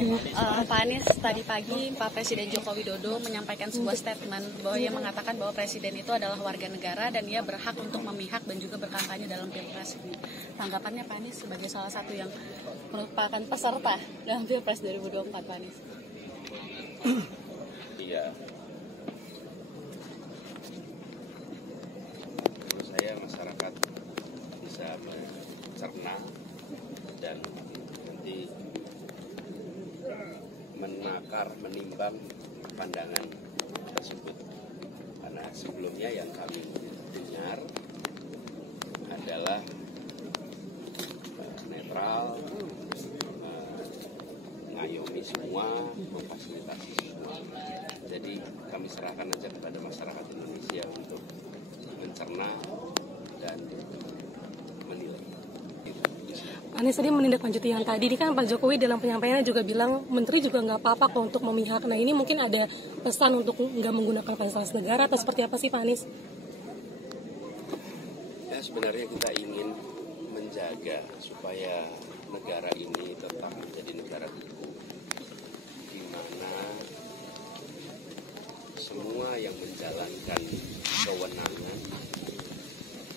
Pak Anies, tadi pagi Pak Presiden Joko Widodo menyampaikan sebuah statement bahwa ia mengatakan bahwa Presiden itu adalah warga negara dan ia berhak untuk memihak dan juga berkampanye dalam Pilpres ini. Tanggapannya Pak Anies sebagai salah satu yang merupakan peserta dalam Pilpres 2024, Pak Anies. Iya. Menurut saya masyarakat bisa mencerna dan nanti menakar, menimbang pandangan tersebut. Karena sebelumnya yang kami dengar adalah netral, mengayomi semua, memfasilitasi semua. Jadi kami serahkan aja kepada masyarakat Indonesia untuk mencerna dan menilai. Anies tadi menindaklanjuti yang tadi, ini kan Pak Jokowi dalam penyampaiannya juga bilang menteri juga nggak apa-apa kok untuk memihak. Nah ini mungkin ada pesan untuk nggak menggunakan fasilitas negara atau seperti apa sih Pak Anies? Ya sebenarnya kita ingin menjaga supaya negara ini tetap menjadi negara hukum, di mana semua yang menjalankan kewenangan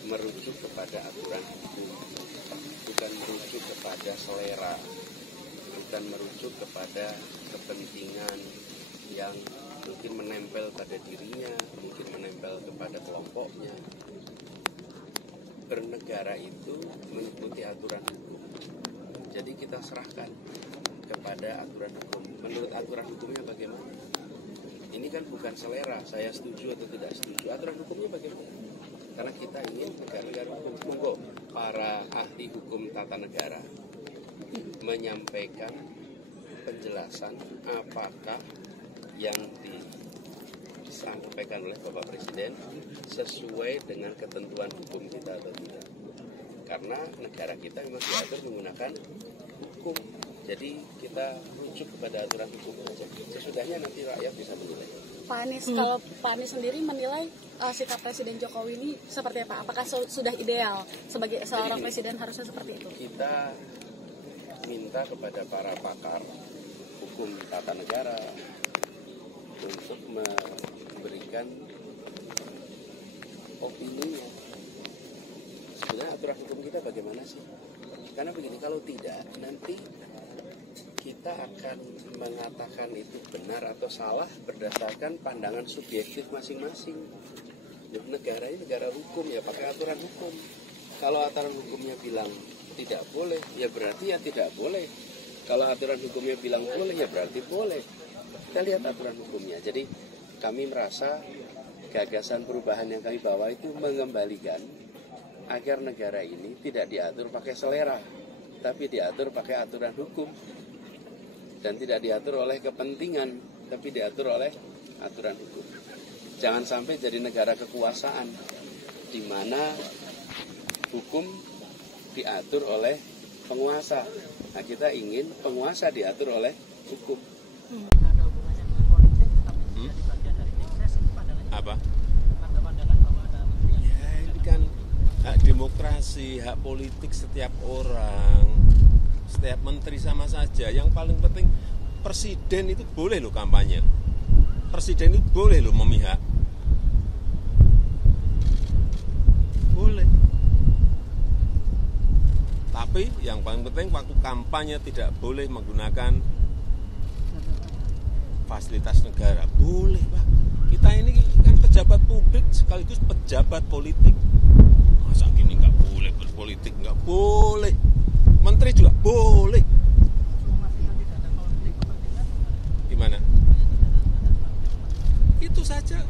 merujuk kepada aturan hukum, bukan merujuk kepada selera, bukan merujuk kepada kepentingan yang mungkin menempel pada dirinya, mungkin menempel kepada kelompoknya. Bernegara itu mengikuti aturan hukum. Jadi kita serahkan kepada aturan hukum. Menurut aturan hukumnya bagaimana? Ini kan bukan selera, saya setuju atau tidak setuju. Aturan hukumnya bagaimana? Karena kita ingin negara-negara hukum. Monggo para ahli hukum tata negara menyampaikan penjelasan apakah yang disampaikan oleh Bapak Presiden sesuai dengan ketentuan hukum kita atau tidak. Karena negara kita memang diatur menggunakan hukum. Jadi kita rujuk kepada aturan hukum saja. Sesudahnya nanti rakyat bisa menilai. Pak Anies, kalau Pak Anies sendiri menilai sikap Presiden Jokowi ini seperti apa? Apakah sudah ideal sebagai seorang presiden harusnya seperti itu? Kita minta kepada para pakar hukum tata negara untuk memberikan opininya. Sebenarnya aturan hukum kita bagaimana sih? Karena begini, kalau tidak nanti kita akan mengatakan itu benar atau salah berdasarkan pandangan subjektif masing-masing. Negara ini negara hukum, ya pakai aturan hukum. Kalau aturan hukumnya bilang tidak boleh, ya berarti ya tidak boleh. Kalau aturan hukumnya bilang boleh, ya berarti boleh. Kita lihat aturan hukumnya. Jadi kami merasa gagasan perubahan yang kami bawa itu mengembalikan agar negara ini tidak diatur pakai selera, tapi diatur pakai aturan hukum. Dan tidak diatur oleh kepentingan, tapi diatur oleh aturan hukum. Jangan sampai jadi negara kekuasaan, di mana hukum diatur oleh penguasa. Nah, kita ingin penguasa diatur oleh hukum. Apa? Ya, ini kan hak demokrasi, hak politik setiap orang. Setiap menteri sama saja. Yang paling penting presiden itu boleh loh kampanye. Presiden itu boleh loh memihak. Boleh. Tapi yang paling penting waktu kampanye tidak boleh menggunakan fasilitas negara. Boleh Pak. Kita ini kan pejabat publik sekaligus pejabat politik. Masa gini nggak boleh berpolitik? Nggak boleh. Menteri juga boleh. Gimana? Itu saja.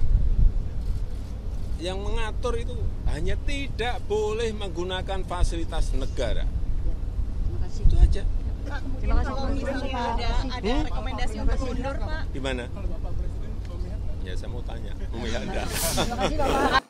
Yang mengatur itu hanya tidak boleh menggunakan fasilitas negara. Itu aja. Pak, mungkin kalau misalnya ada rekomendasi untuk mundur, Pak. Gimana? Ya saya mau tanya. Terima kasih, Bapak.